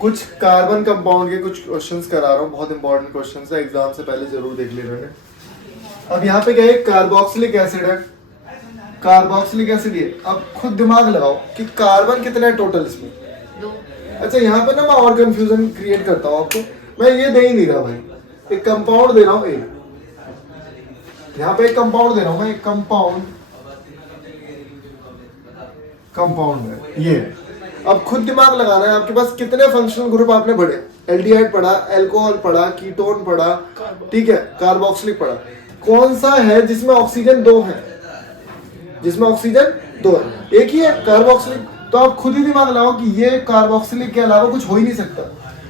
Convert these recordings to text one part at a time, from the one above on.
कुछ carbon compound के कुछ क्वेश्चंस करा रहा हूँ, बहुत इंपॉर्टेंट क्वेश्चंस है, एग्जाम से पहले जरूर देख लेना। अब यहाँ पे क्या है, कार्बोक्सिलिक एसिड है, कार्बोक्सिलिक एसिड ये। अब खुद दिमाग लगाओ कि कार्बन कितना है टोटल इसमें। 2। अच्छा यहाँ पे ना मैं और कंफ्यूजन क्रिएट करता हूँ आपको, मैं ये दे ही नहीं रहा भाई, एक कंपाउंड दे रहा हूँ, एक यहाँ पे एक कंपाउंड दे रहा हूँ मैं, एक कंपाउंड है ये। अब खुद दिमाग लगाना है, आपके पास कितने फंक्शनल ग्रुप आपने पढ़े, एल्डिहाइड पढ़ा, अल्कोहल पढ़ा, कीटोन पढ़ा, ठीक है, कार्बोक्सिलिक पढ़ा, कौन सा है जिसमें ऑक्सीजन 2 है, जिसमें ऑक्सीजन 2 है, एक ही है कार्बोक्सिलिक। तो आप खुद ही दिमाग लगाओ कि ये कार्बोक्सिलिक के अलावा कुछ हो ही नहीं सकता।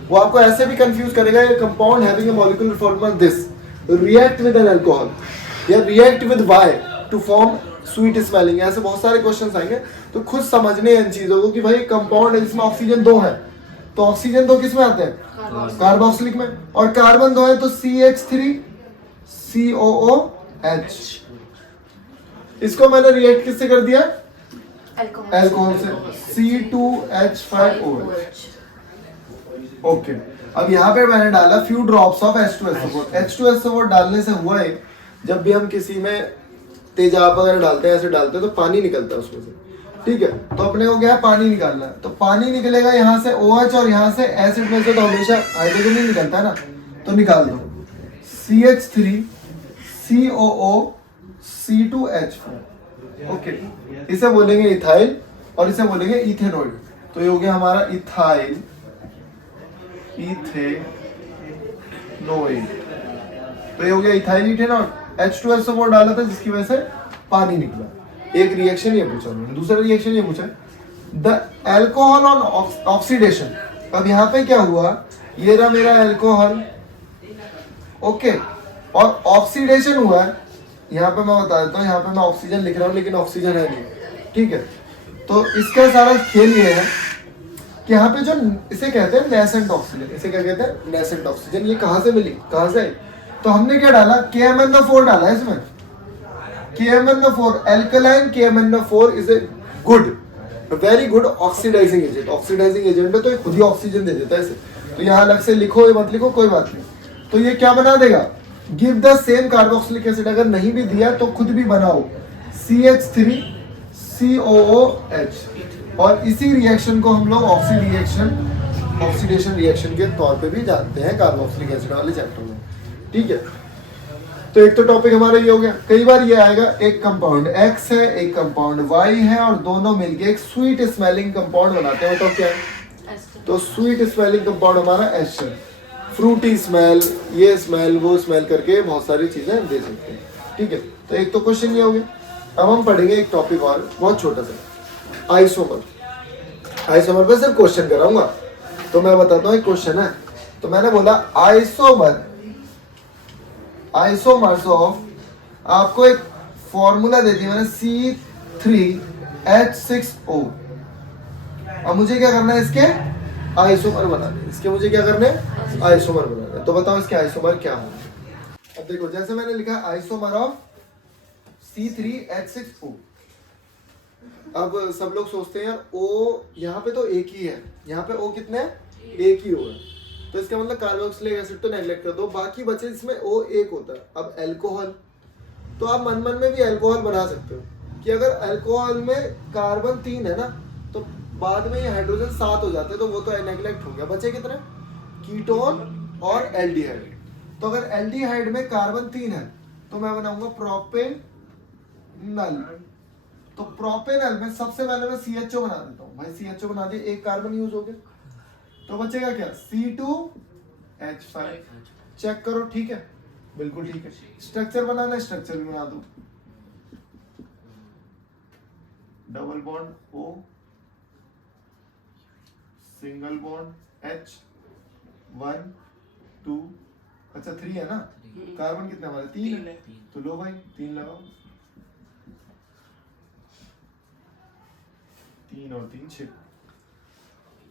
वो आपको ऐसे भी कंफ्यूज करेगा, ये compound having a molecular formula this react with an alcohol या react with Y to form sweet smelling, ऐसे बहुत सारे क्वेश्चंस आएंगे। तो खुद समझने इन चीजों को कि भाई कंपाउंड है जिसमें ऑक्सीजन 2 है, तो ऑक्सीजन 2 किस में आते हैं, कार्बोक्सिलिक में, और कार्बन 2 है तो CH3 COOH। इसको मैंने रिएक्ट किससे कर दिया, अल्कोहल से, C2H5OH। ओके, अब यहाँ पे मैंने डाला few drops of H2SO4। H2SO4 डालने से हुआ है, जब भी हम किसी में तेजाब वगैरह डालते हैं, ऐसे डालते हैं तो पानी निकलता है उसमें से, ठीक है। तो अपने को क्या है, पानी निकालना है, तो पानी निकलेगा यहाँ से OH और यहाँ से एसिड में से तो हमेशा हाइड्रोजन ही निकलता है ना, तो निकाल दो CH3 COO C2H4। ओके, इसे बोलेंगे इथाइल और इसे बोलेंगे इथेनॉइड। तो ये हो गया हमारा इथाइल इथेनॉइड, तो ये हो गया इथाइल इथेनॉइड। H2SO4 डाला था जिसकी वजह से पानी निकला। एक रिएक्शन ये पूछा उन्होंने, दूसरा रिएक्शन ये पूछा द एल्कोहल ऑन ऑक्सीडेशन। अब यहाँ पे क्या हुआ, ये रहा मेरा एल्कोहल, ओके, और ऑक्सीडेशन हुआ है, यहाँ पे मैं बता देता हूँ, यहाँ पे मैं ऑक्सीजन लिख रहा हूँ लेकिन ऑक्सीजन है नहीं, ठीक है। तो इसका सारा खेल ये है कि यहाँ पे जो इसे कहते हैं नेसेंट ऑक्सीजन, इसे क्या कहते हैं, नेसेंट ऑक्सीजन। ये कहाँ से मिली, कहाँ से आई, तो हमने क्या डाला, KMnO4 डाला है इसमें, KMnO4 alkaline, KMnO4 is a good, very good oxidising agent. Oxidising agent है तो ये खुद ही ऑक्सीजन दे देता है इसे, तो यहाँ अलग से लिखो या मत लिखो कोई बात नहीं। तो ये क्या बना देगा, give the same carboxylic acid. अगर नहीं भी दिया तो खुद भी बनाओ CH3 COOH, और इसी रिएक्शन को हम लोग ऑक्सीडेशन रिएक्शन के तौर पे भी जानते हैं कार्बोक्सिलिक एसिड वाले चैप्टर में, ठीक है। तो एक तो टॉपिक हमारा ये हो गया। कई बार ये आएगा, एक कंपाउंड X है, एक कंपाउंड Y है, और दोनों मिलके एक स्वीट स्मेलिंग कंपाउंड बनाते हैं, तो क्या है, तो स्वीट स्मेलिंग कंपाउंड हमारा H है। फ्रूटी स्मेल, ये स्मेल, वो स्मेल करके बहुत सारी चीजें दे सकते हैं, ठीक है। तो एक तो क्वेश्चन ये हो गया। अब हम पढ़ेंगे एक टॉपिक और बहुत छोटा सा, आइसोमर। आइसोमर पे सिर्फ क्वेश्चन कराऊंगा, तो मैं बताता हूँ एक क्वेश्चन है। तो मैंने बोला आइसोमर्स ऑफ, आपको एक फॉर्मूला दे दी मैंने C3H6O। अब मुझे क्या करना है, इसके आइसोमर बनाने, इसके मुझे क्या करने हैं, आइसोमर बनाने। तो बताओ इसके आइसोमर क्या होंगे। अब देखो, जैसे मैंने लिखा आइसोमर ऑफ C3H6O। अब सब लोग सोचते हैं यार O यहाँ पे तो एक ही है, यहाँ पे O कितने हैं, एक ही O है, तो इसका मतलब कार्बोक्सिलिक एसिड तो नेग्लेक्ट कर दो, बाकी बचे जिसमें O एक होता है। अब अल्कोहल, तो आप मन मन में भी अल्कोहल बना सकते हो कि अगर अल्कोहल में कार्बन 3 है ना, तो बाद में ये हाइड्रोजन 7 हो जाते हैं, तो वो तो नेग्लेक्ट हो गया, बचे कितने, कीटोन और एल्डिहाइड। तो अगर एल्डिहाइड में कार्बन 3 है तो मैं बनाऊंगा प्रोपेनल। तो प्रोपेनल में सबसे पहले मैं CHO बना देता हूँ भाई, CHO बना दिया, एक कार्बन यूज हो गया, तो बचेगा क्या, C2H5। चेक करो, ठीक है, बिल्कुल ठीक है। स्ट्रक्चर बनाना, स्ट्रक्चर भी बना दो, double bond O, single bond H, 1 2, अच्छा 3 है ना, कार्बन कितने हमारे 3 है, तो लो भाई 3 लगाओ, 3 और 3 6।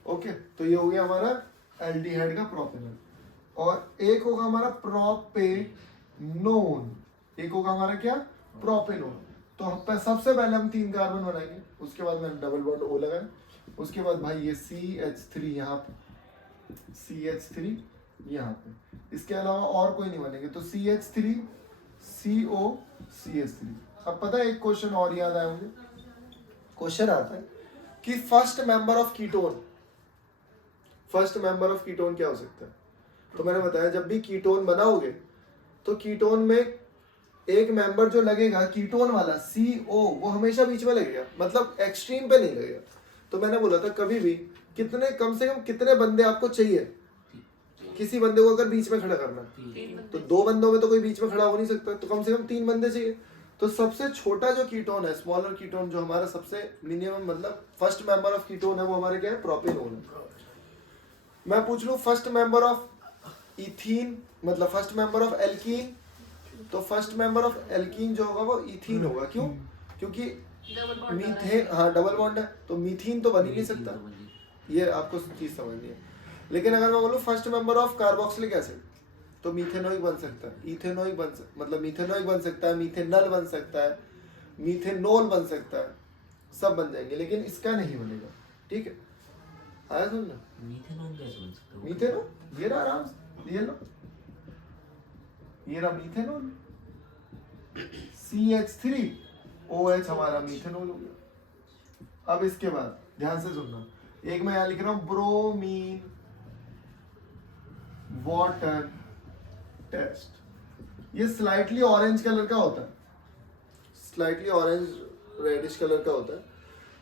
ओके, तो ये हो गया हमारा एल्डिहाइड का प्रोपेनल। और एक होगा हमारा प्रोपेनोन, एक होगा हमारा क्या, प्रोपेनोन। तो सबसे पहले हम 3 कार्बन बनाएंगे, उसके बाद मैंने डबल बॉन्ड O लगाया, उसके बाद भाई ये CH3 यहाँ CH3 यहाँ पे, इसके अलावा और कोई नहीं बनेंगे, तो CH3 CO CH3। अब पता है एक क्वेश्चन और याद आया मुझे, क्वेश्चन आता है कि first member of ketone, first member of ketone क्या हो सकता है? तो मैंने बताया जब भी कीटोन बनाओगे तो कीटोन में एक मेंबर जो लगेगा कीटोन वाला CO, वो हमेशा बीच में लगेगा, मतलब एक्सट्रीम पे नहीं लगेगा। तो मैंने बोला था कभी भी कितने, कम से कम कितने बंदे आपको चाहिए किसी बंदे को अगर बीच में खड़ा करना, तो 2 बंदों में तो कोई बीच में खड़ा हो नहीं सकता, तो कम से कम 3 बंदे चाहिए। तो सबसे छोटा जो कीटोन है, स्मॉलर कीटोन, जो हमारा सबसे मिनिमम मतलब फर्स्ट मेंबर ऑफ कीटोन है, वो हमारे क्या है? प्रोपेनोन है। मैं पूछ लूं फर्स्ट मेंबर ऑफ इथीन, मतलब फर्स्ट मेंबर ऑफ एल्कीन, तो फर्स्ट मेंबर ऑफ एल्कीन जो होगा वो इथीन होगा। क्यों? क्योंकि मीथेन, हाँ डबल बॉन्ड है, तो मीथीन तो बन ही नहीं सकता, ये आपको चीज समझनी है। लेकिन अगर मैं बोलूँ first member of carboxylic acid, तो मीथेनोइक बन सकता है, इथेनोइक मतलब मीथेनोइक बन सकता है, मीथेनल बन सकता है, मीथेनोल बन सकता है, सब बन जाएंगे, लेकिन इसका नहीं बनेगा। ठीक है, आया सुनना? मीथेनॉल कैसे बन सकता है? मीथेनोल ये रहा, आराम से ये लो, ये रहा मीथेनोल, CH3OH हमारा मीथेनोल हो गया। अब इसके बाद ध्यान से सुनना, एक मैं यहाँ लिख रहा हूं ब्रोमीन वाटर टेस्ट। ये स्लाइटली ऑरेंज कलर का होता है, स्लाइटली ऑरेंज रेडिश कलर का होता है।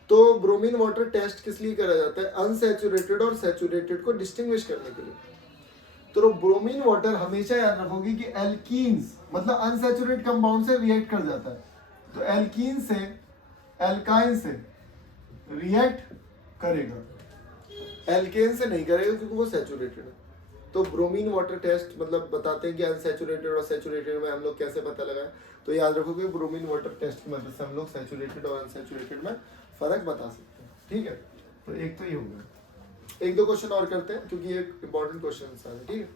तो ब्रोमीन वाटर टेस्ट किस लिए करा जाता है? अनसैचुरेटेड और सैचुरेटेड को डिस्टिंग्विश करने के लिए। तो ब्रोमीन वाटर हमेशा याद रखोगे कि एल्कीन्स मतलब अनसैचुरेटेड कंपाउंड से रिएक्ट कर जाता है, तो एल्कीन से एल्काइन से रिएक्ट करेगा, एल्केन से नहीं करेगा क्योंकि वो सैचुरेटेड है। तो ब्रोमीन वाटर टेस्ट मतलब बताते हैं कि अनसैचुरेटेड और सैचुरेटेड में हम लोग कैसे पता लगाएं। तो याद रखो कि ब्रोमीन वाटर टेस्ट की मदद से हम लोग सैचुरेटेड और अनसैचुरेटेड में फर्क बता सकते हैं। ठीक है, तो एक तो ये हो गया। 1-2 क्वेश्चन और करते हैं क्योंकि ये इंपॉर्टेंट क्वेश्चन है। ठीक है।